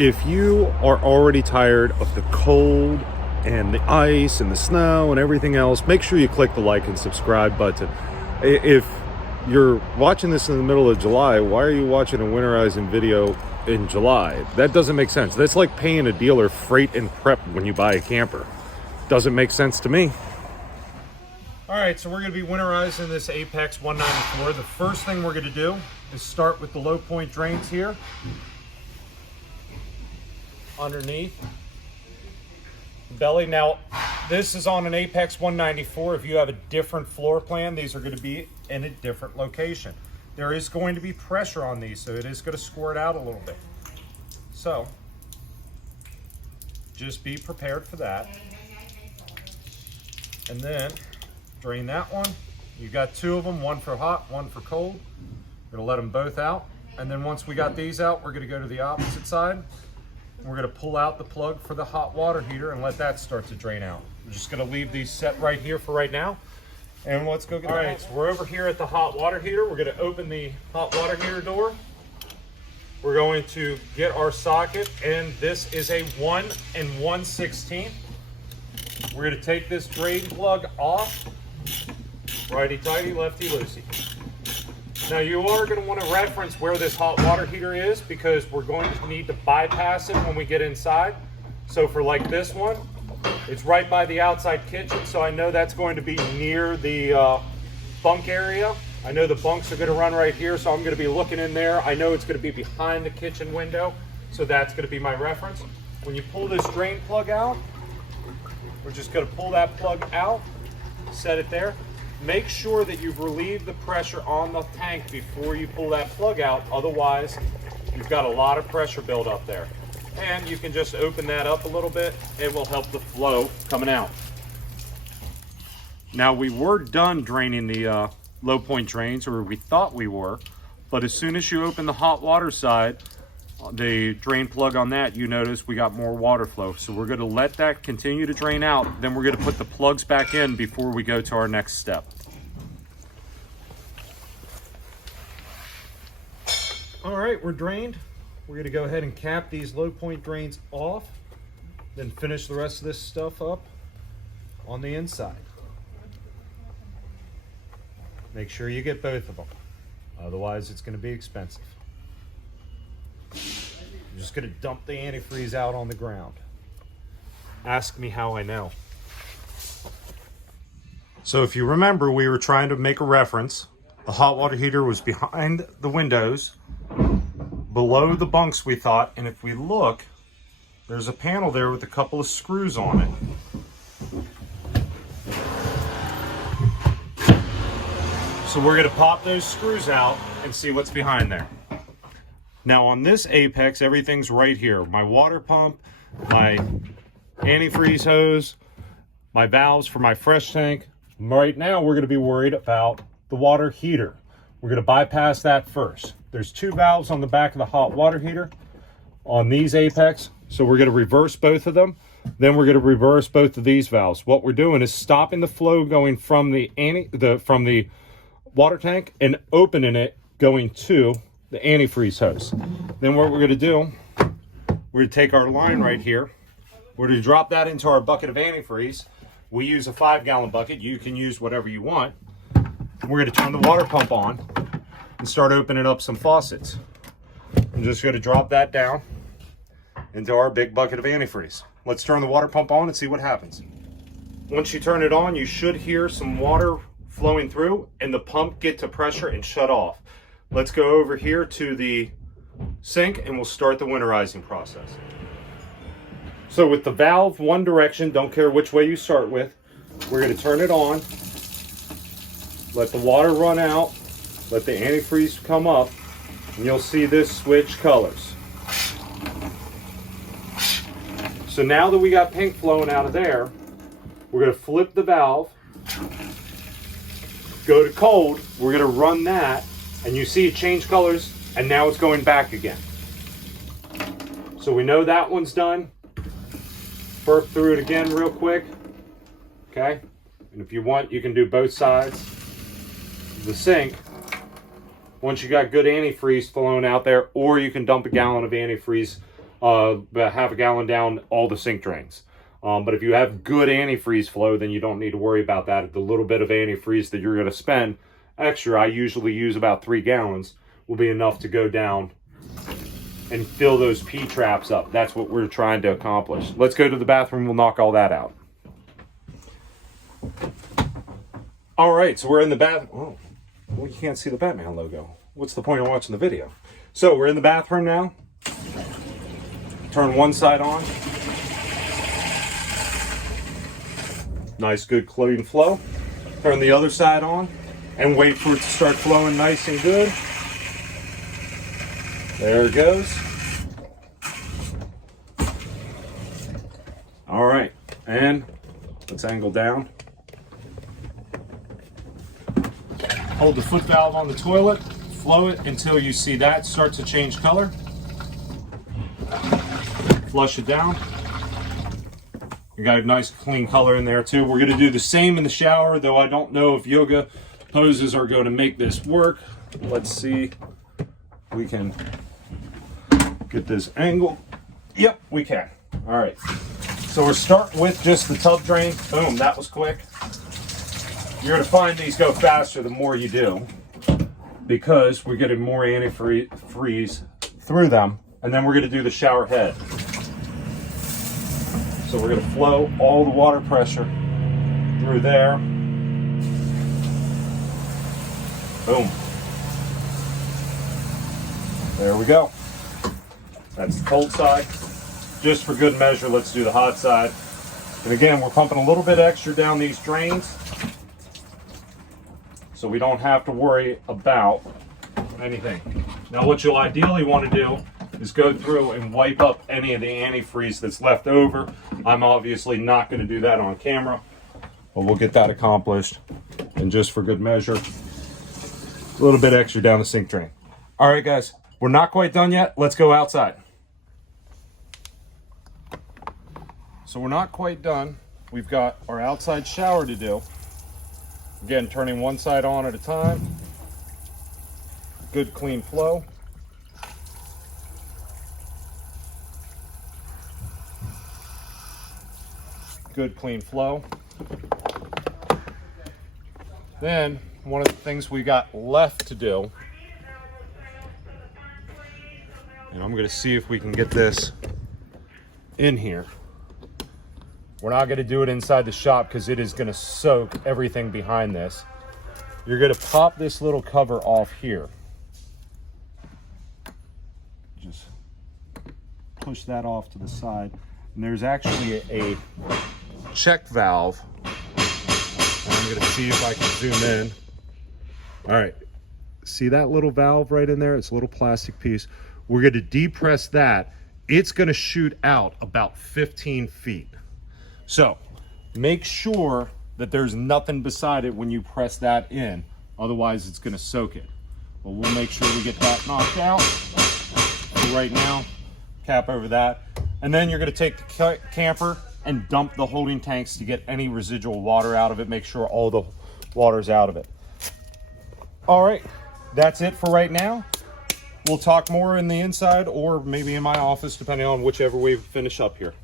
If you are already tired of the cold and the ice and the snow and everything else, make sure you click the like and subscribe button. If you're watching this in the middle of July, why are you watching a winterizing video in July? That doesn't make sense. That's like paying a dealer freight and prep when you buy a camper. Doesn't make sense to me. All right, so we're going to be winterizing this Apex 194. The first thing we're going to do is start with the low point drains here. Underneath the belly. Now, this is on an Apex 194. If you have a different floor plan, these are going to be in a different location. There is going to be pressure on these, so it is going to squirt out a little bit. So, just be prepared for that. And then, drain that one. You've got two of them, one for hot, one for cold. We're going to let them both out. And then once we got these out, we're going to go to the opposite side. We're going to pull out the plug for the hot water heater and let that start to drain out. We're just going to leave these set right here for right now. And let's go get. All right, so we're over here at the hot water heater. We're going to open the hot water heater door. We're going to get our socket, and this is a 1 1/16. We're going to take this drain plug off. Righty tighty, lefty loosey. Now you are going to want to reference where this hot water heater is, because we're going to need to bypass it when we get inside. So for like this one, it's right by the outside kitchen, so I know that's going to be near the bunk area. I know the bunks are going to run right here, so I'm going to be looking in there. I know it's going to be behind the kitchen window, so that's going to be my reference. When you pull this drain plug out, we're just going to pull that plug out, set it there. Make sure that you've relieved the pressure on the tank before you pull that plug out. Otherwise, you've got a lot of pressure build up there. And you can just open that up a little bit. It will help the flow coming out. Now, we were done draining the low point drains, or we thought we were. But as soon as you open the hot water side, the drain plug on that, you notice we got more water flow. So we're going to let that continue to drain out. Then we're going to put the plugs back in before we go to our next step. All right, we're drained. We're going to go ahead and cap these low point drains off, then finish the rest of this stuff up on the inside. Make sure you get both of them. Otherwise, it's going to be expensive. I'm just going to dump the antifreeze out on the ground. Ask me how I know. So if you remember, we were trying to make a reference. The hot water heater was behind the windows, below the bunks, we thought. And if we look, there's a panel there with a couple of screws on it. So we're going to pop those screws out and see what's behind there. Now on this Apex, everything's right here. My water pump, my antifreeze hose, my valves for my fresh tank. Right now, we're going to be worried about the water heater. We're going to bypass that first. There's two valves on the back of the hot water heater on these Apex. So we're going to reverse both of them. Then we're going to reverse both of these valves. What we're doing is stopping the flow going from the water tank and opening it going to the antifreeze hose. Then what we're going to do, we're going to take our line right here. We're going to drop that into our bucket of antifreeze. We use a 5-gallon bucket. You can use whatever you want. We're going to turn the water pump on and start opening up some faucets. I'm just going to drop that down into our big bucket of antifreeze. Let's turn the water pump on and see what happens. Once you turn it on, you should hear some water flowing through and the pump get to pressure and shut off. Let's go over here to the sink and we'll start the winterizing process. So with the valve one direction, don't care which way you start with, we're going to turn it on, let the water run out, let the antifreeze come up, and you'll see this switch colors. So now that we got pink flowing out of there, we're going to flip the valve, go to cold, we're going to run that, and you see it change colors, and now it's going back again. So we know that one's done. Burp through it again real quick. Okay? And if you want, you can do both sides of the sink. Once you got good antifreeze flowing out there, or you can dump a gallon of antifreeze about half a gallon down all the sink drains. But if you have good antifreeze flow, then you don't need to worry about that. The little bit of antifreeze that you're going to spend extra, I usually use about 3 gallons, will be enough to go down and fill those P traps up. That's what we're trying to accomplish. Let's go to the bathroom. We'll knock all that out. All right, so we're in the bathroom. Oh, well, you can't see the Batman logo. What's the point of watching the video? So we're in the bathroom now. Turn one side on. Nice, good, clean flow. Turn the other side on and wait for it to start flowing nice and good. There it goes. All right, and let's angle down. Hold the foot valve on the toilet, flow it until you see that start to change color. Flush it down. You got a nice clean color in there too. We're going to do the same in the shower, though I don't know if yoga poses are going to make this work. Let's see if we can get this angle. Yep, we can. All right. So we're starting with just the tub drain. Boom, that was quick. You're going to find these go faster the more you do, because we're getting more antifreeze through them. And then we're going to do the shower head. So we're going to flow all the water pressure through there. Boom. There we go. That's the cold side. Just for good measure, let's do the hot side. And again, we're pumping a little bit extra down these drains, so we don't have to worry about anything. Now what you'll ideally want to do is go through and wipe up any of the antifreeze that's left over. I'm obviously not going to do that on camera, but we'll get that accomplished. And just for good measure, a little bit extra down the sink drain. All right, guys, we're not quite done yet. Let's go outside. So we're not quite done. We've got our outside shower to do. Again, turning one side on at a time. Good clean flow. Good clean flow. Then one of the things we got left to do, and I'm going to see if we can get this in here. We're not going to do it inside the shop because it is going to soak everything behind this. You're going to pop this little cover off here. Just push that off to the side. And there's actually a check valve. I'm going to see if I can zoom in. All right. See that little valve right in there? It's a little plastic piece. We're going to depress that. It's going to shoot out about 15 feet. So make sure that there's nothing beside it when you press that in. Otherwise, it's going to soak it. But we'll make sure we get that knocked out. So right now, cap over that. And then you're going to take the camper and dump the holding tanks to get any residual water out of it. Make sure all the water's out of it. All right, that's it for right now. We'll talk more in the inside or maybe in my office, depending on whichever we finish up here.